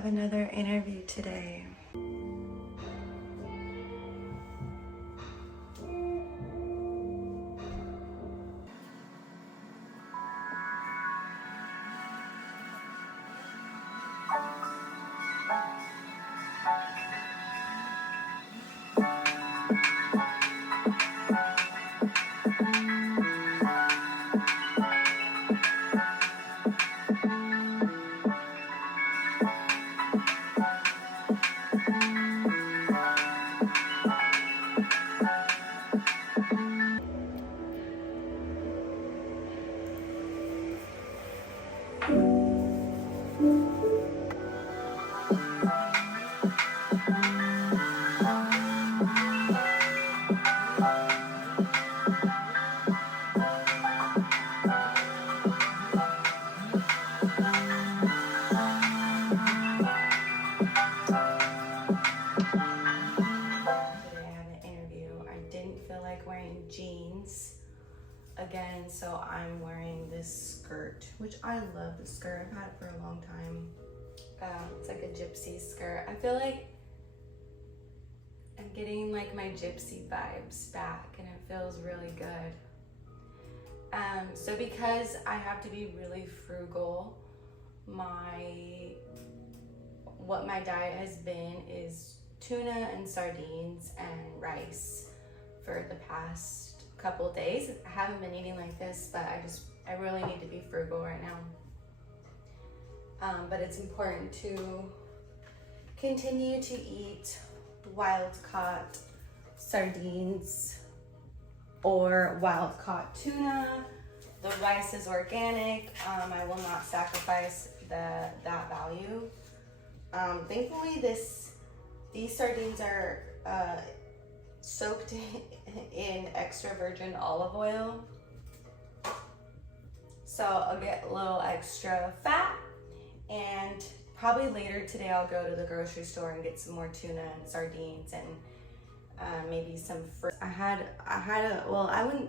have another interview today. Jeans again, so I'm wearing this skirt, which I love the skirt. I've had it for a long time. It's like a gypsy skirt. I feel like I'm getting like my gypsy vibes back and it feels really good. So because I have to be really frugal, what my diet has been is tuna and sardines and rice for the past couple of days. I haven't been eating like this, but I really need to be frugal right now. But it's important to continue to eat wild-caught sardines or wild-caught tuna. The rice is organic. I will not sacrifice that value. Thankfully, these sardines are soaked in extra virgin olive oil, so I'll get a little extra fat. And probably later today I'll go to the grocery store and get some more tuna and sardines and maybe some fruit. I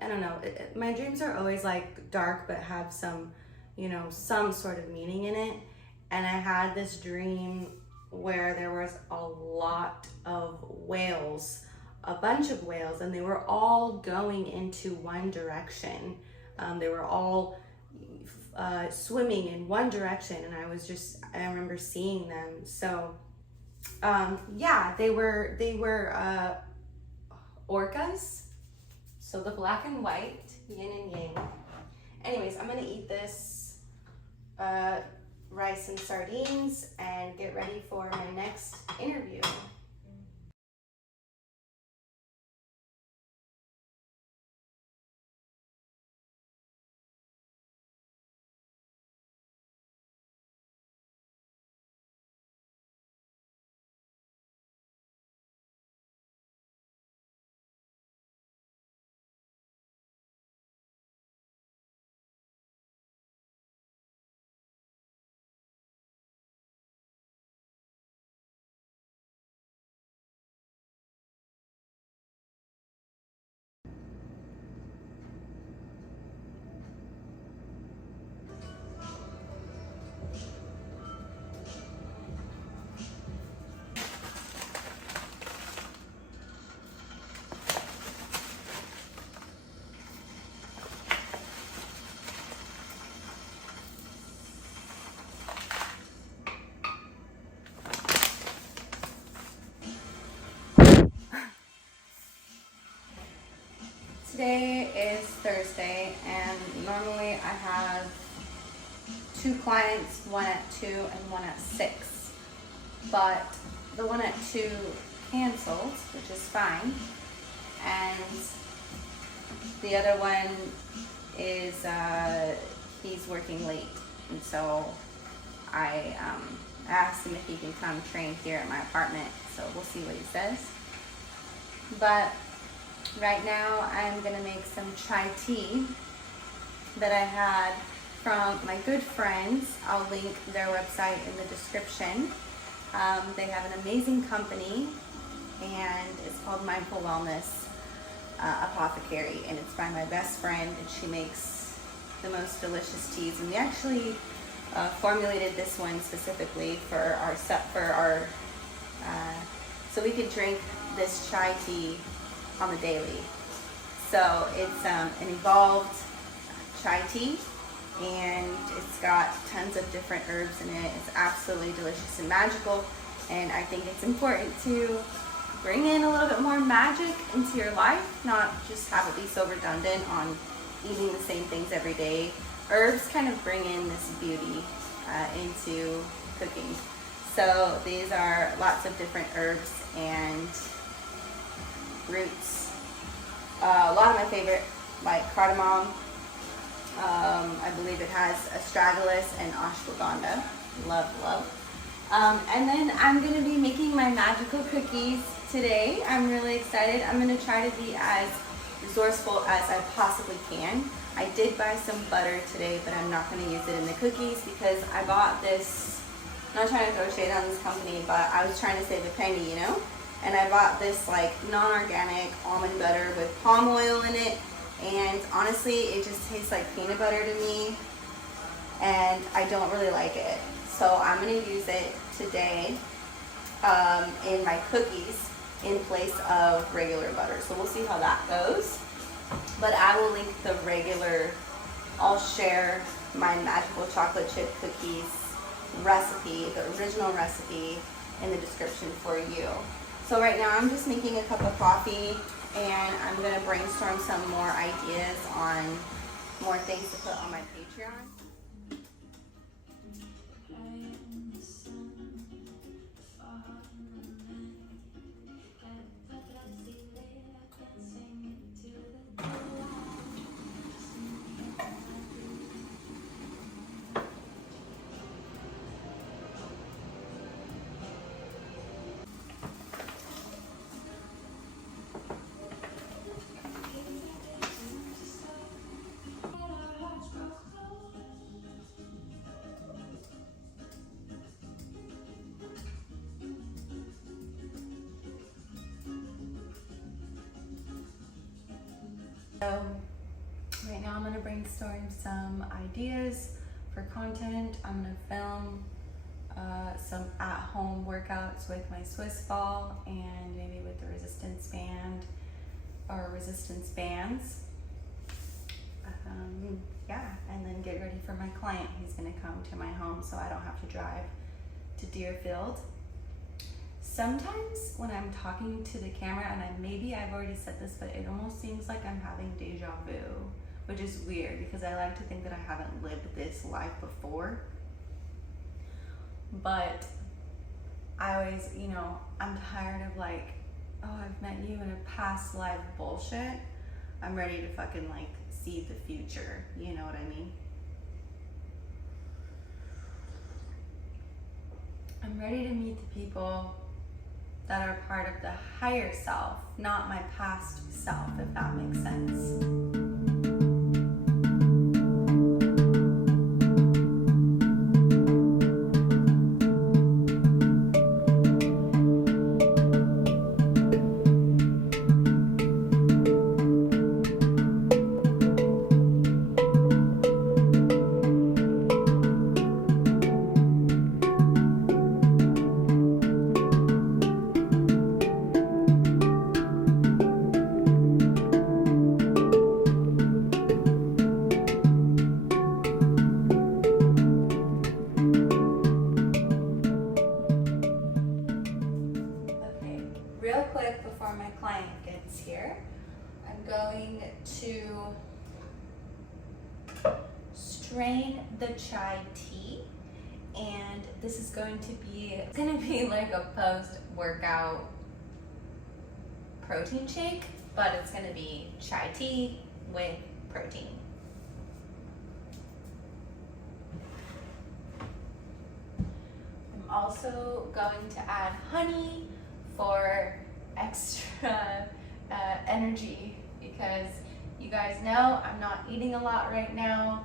don't know, my dreams are always like dark but have some, some sort of meaning in it. And I had this dream where there was a lot of whales, a bunch of whales, and they were all going into one direction. They were all swimming in one direction, and I remember seeing them. So yeah, they were orcas. So the black and white, yin and yang. Anyways, I'm gonna eat this rice and sardines and get ready for my next interview. Today is Thursday, and normally I have 2 clients, one at 2 and one at 6. But the one at 2 canceled, which is fine. And the other one is, he's working late. And so I asked him if he can come train here at my apartment. So we'll see what he says. But right now, I'm gonna make some chai tea that I had from my good friends. I'll link their website in the description. They have an amazing company, and it's called Mindfulwellness Apothecary, and it's by my best friend, and she makes the most delicious teas. And we actually formulated this one specifically for our so we could drink this chai tea on the daily. So it's an evolved chai tea, and it's got tons of different herbs in it. It's absolutely delicious and magical, and I think it's important to bring in a little bit more magic into your life, not just have it be so redundant on eating the same things every day. Herbs kind of bring in this beauty into cooking. So these are lots of different herbs and roots. A lot of my favorite, like cardamom. I believe it has astragalus and ashwagandha. Love, love. And then I'm going to be making my magical cookies today. I'm really excited. I'm going to try to be as resourceful as I possibly can. I did buy some butter today, but I'm not going to use it in the cookies because I bought this, I'm not trying to throw shade on this company, but I was trying to save a penny, you know? And I bought this like non-organic almond butter with palm oil in it. And honestly, it just tastes like peanut butter to me, and I don't really like it. So I'm going to use it today in my cookies in place of regular butter. So we'll see how that goes. But I will link the regular, I'll share my magical chocolate chip cookies recipe, the original recipe, in the description for you. So right now I'm just making a cup of coffee, and I'm going to brainstorm some more ideas on more things to put on my Patreon. So right now I'm going to brainstorm some ideas for content. I'm going to film some at-home workouts with my Swiss ball and maybe with the resistance band or resistance bands. Yeah, and then get ready for my client who's going to come to my home so I don't have to drive to Deerfield. Sometimes when I'm talking to the camera, and maybe I've already said this, but it almost seems like I'm having deja vu, which is weird because I like to think that I haven't lived this life before. But I always, you know, I'm tired of like, oh, I've met you in a past life bullshit. I'm ready to fucking like see the future, you know what I mean? I'm ready to meet the people that are part of the higher self, not my past self, if that makes sense. Real quick before my client gets here, I'm going to strain the chai tea, and this is going to be, it's gonna be like a post-workout protein shake, but it's gonna be chai tea with protein. I'm also going to add honey for extra energy, because you guys know I'm not eating a lot right now,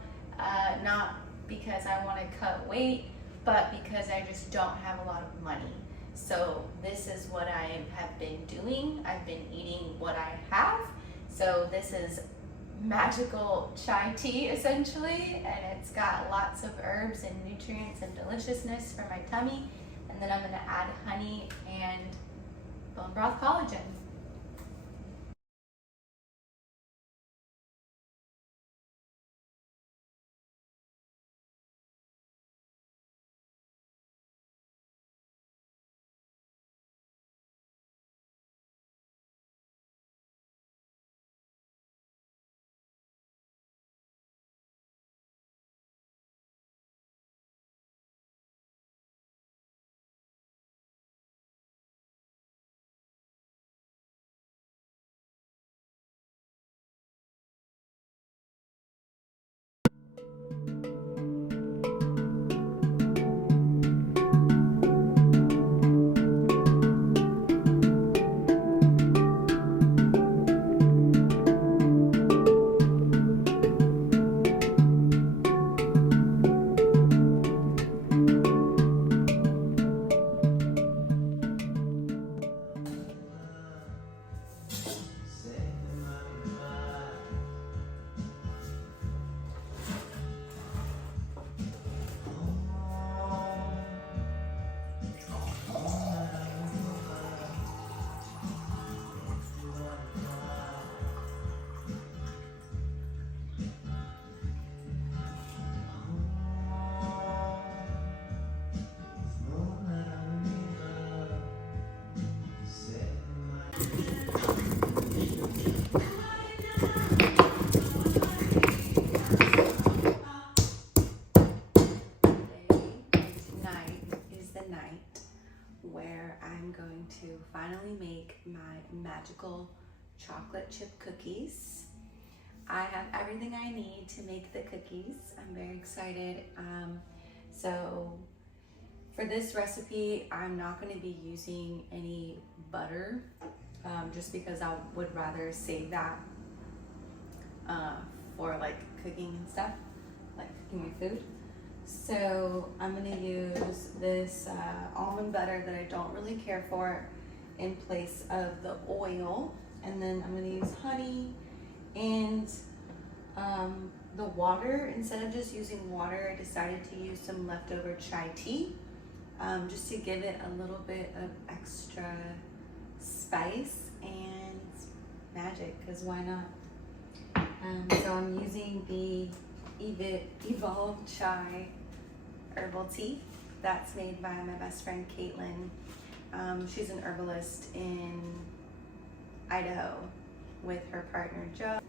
not because I want to cut weight, but because I just don't have a lot of money. So this is what I have been doing. I've been eating what I have. So this is magical chai tea essentially, and it's got lots of herbs and nutrients and deliciousness for my tummy. And then I'm going to add honey and bone broth collagen. I'm going to finally make my magical chocolate chip cookies. I have everything I need to make the cookies. I'm very excited. So for this recipe, I'm not going to be using any butter, just because I would rather save that for like cooking and stuff, like cooking my food. So I'm going to use this almond butter that I don't really care for in place of the oil. And then I'm going to use honey and the water. Instead of just using water, I decided to use some leftover chai tea, just to give it a little bit of extra spice and magic, because why not? So I'm using the Evolved Chai herbal tea that's made by my best friend Caitlin. She's an herbalist in Idaho with her partner Joe.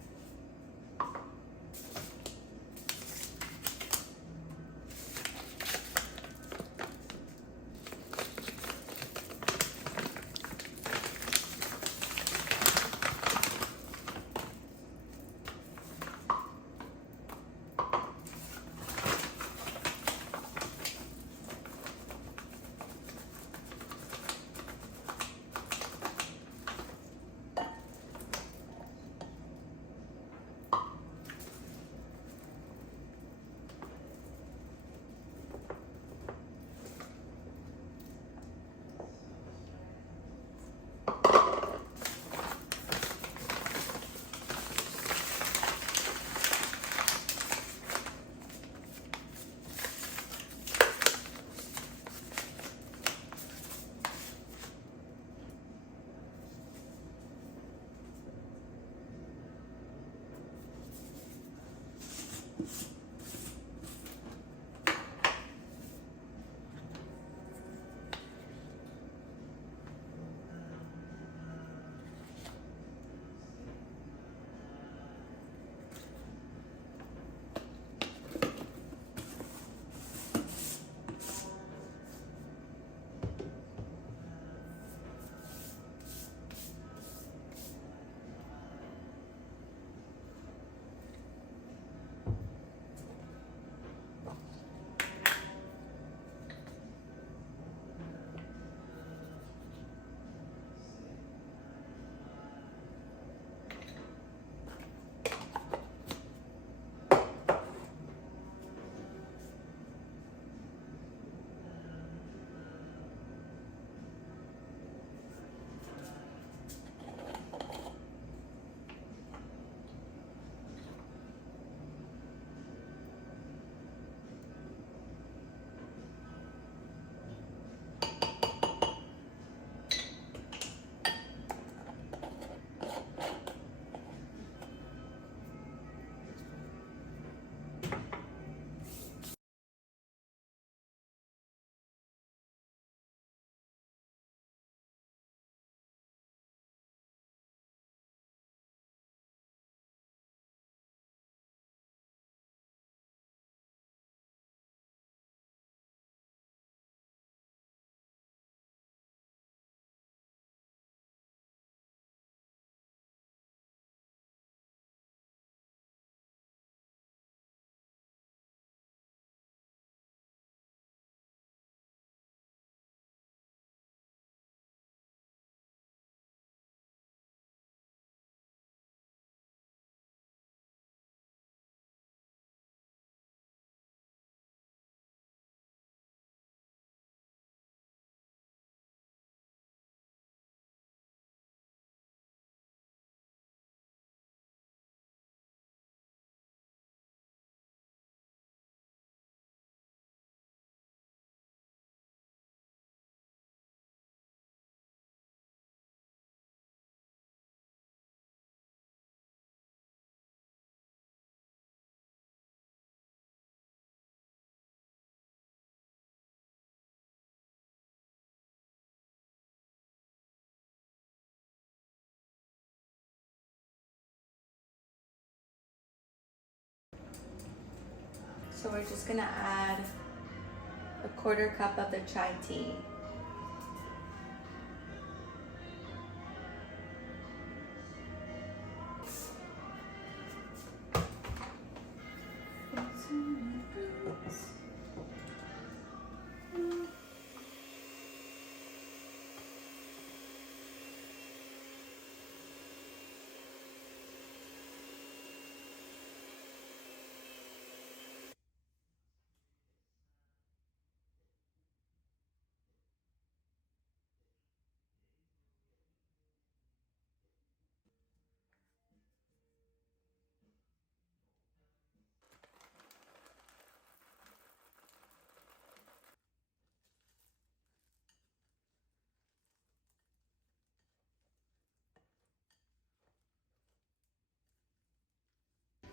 So we're just gonna add a 1/4 cup of the chai tea.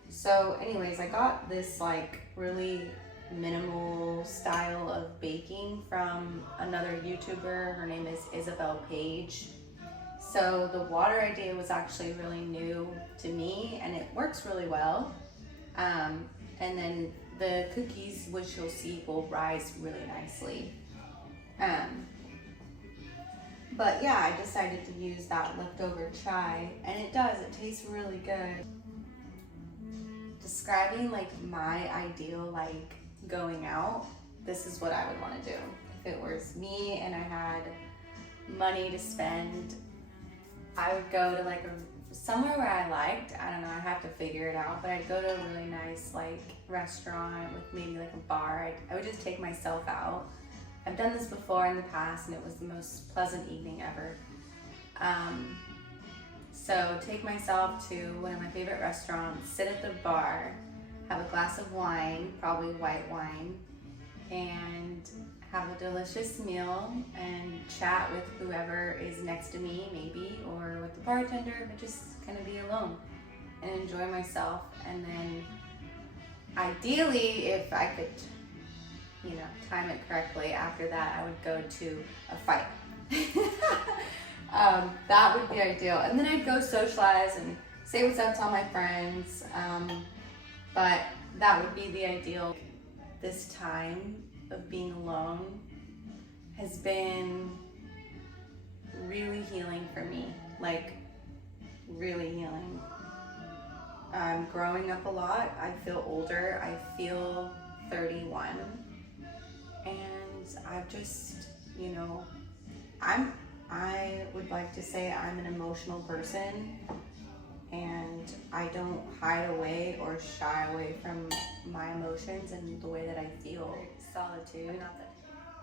So anyways, I got this like really minimal style of baking from another YouTuber. Her name is Isabel Page. So the water idea was actually really new to me and it works really well. And then the cookies, which you'll see, will rise really nicely. But yeah, I decided to use that leftover chai and it does, it tastes really good. Describing like my ideal like going out, this is what I would want to do. If it was me and I had money to spend, I would go to like somewhere where I liked, I don't know, I have to figure it out, but I'd go to a really nice like restaurant with maybe like a bar. I would just take myself out. I've done this before in the past and it was the most pleasant evening ever. So take myself to one of my favorite restaurants, sit at the bar, have a glass of wine, probably white wine, and have a delicious meal and chat with whoever is next to me maybe, or with the bartender, but just kind of be alone and enjoy myself. And then ideally, if I could, you know, time it correctly, after that I would go to a fight. That would be ideal. And then I'd go socialize and say what's up to all my friends. But that would be the ideal. This time of being alone has been really healing for me, like really healing. I'm growing up a lot. I feel older. I feel 31. And I've just, you know, I would like to say I'm an emotional person and I don't hide away or shy away from my emotions and the way that I feel. Solitude.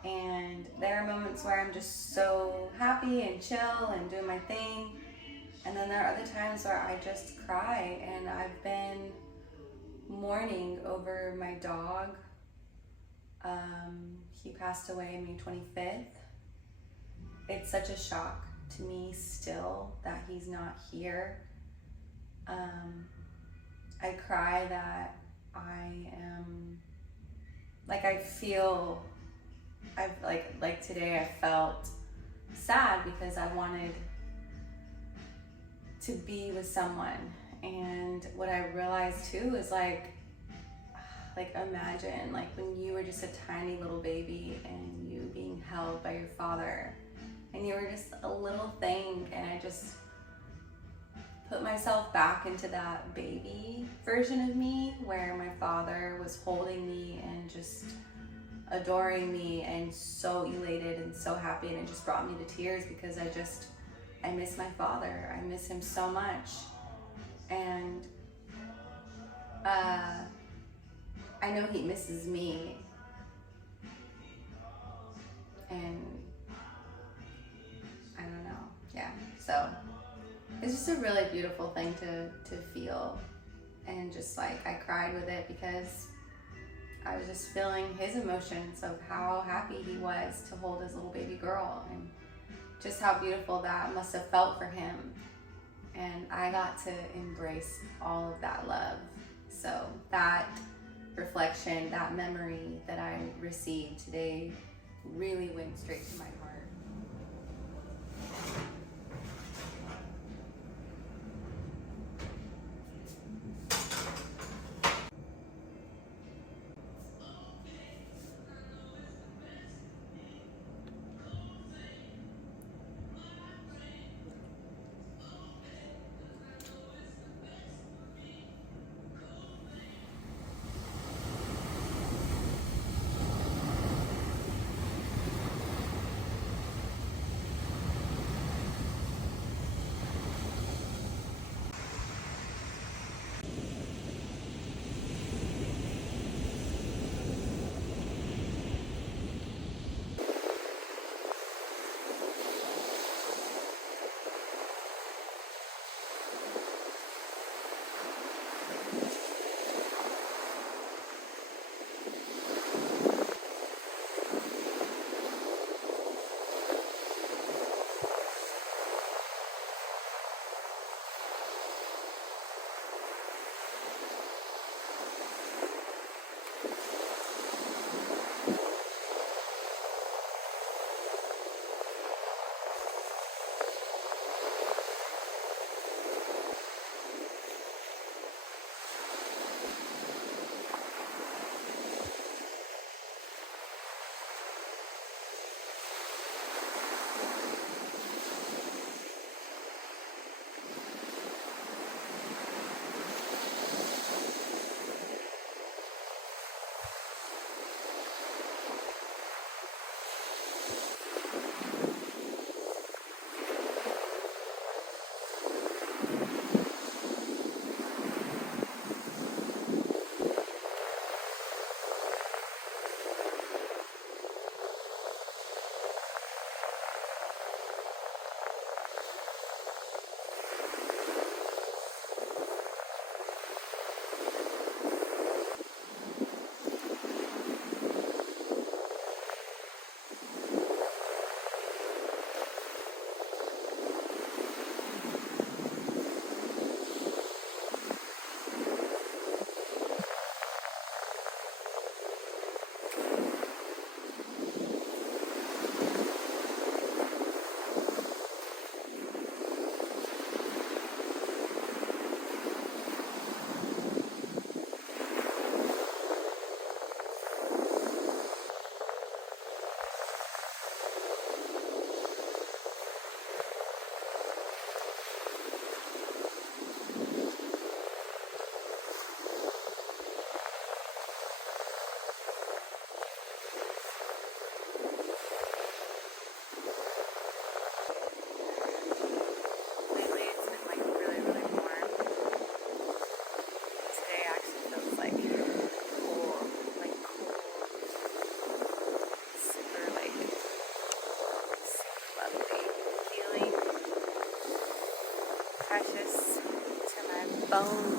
And there are moments where I'm just so happy and chill and doing my thing. And then there are other times where I just cry, and I've been mourning over my dog. He passed away May 25th. It's such a shock to me still that he's not here. I cry that I am, like I feel, I've like today I felt sad because I wanted to be with someone. And what I realized too is like imagine like when you were just a tiny little baby and you being held by your father and you were just a little thing, and I just put myself back into that baby version of me where my father was holding me and just adoring me and so elated and so happy, and it just brought me to tears because I miss my father. I miss him so much. And I know he misses me. And I don't know, yeah. So it's just a really beautiful thing to feel. And just like I cried with it because I was just feeling his emotions of how happy he was to hold his little baby girl, and just how beautiful that must have felt for him. And I got to embrace all of that love. So that reflection, that memory that I received today really went straight to my heart. bones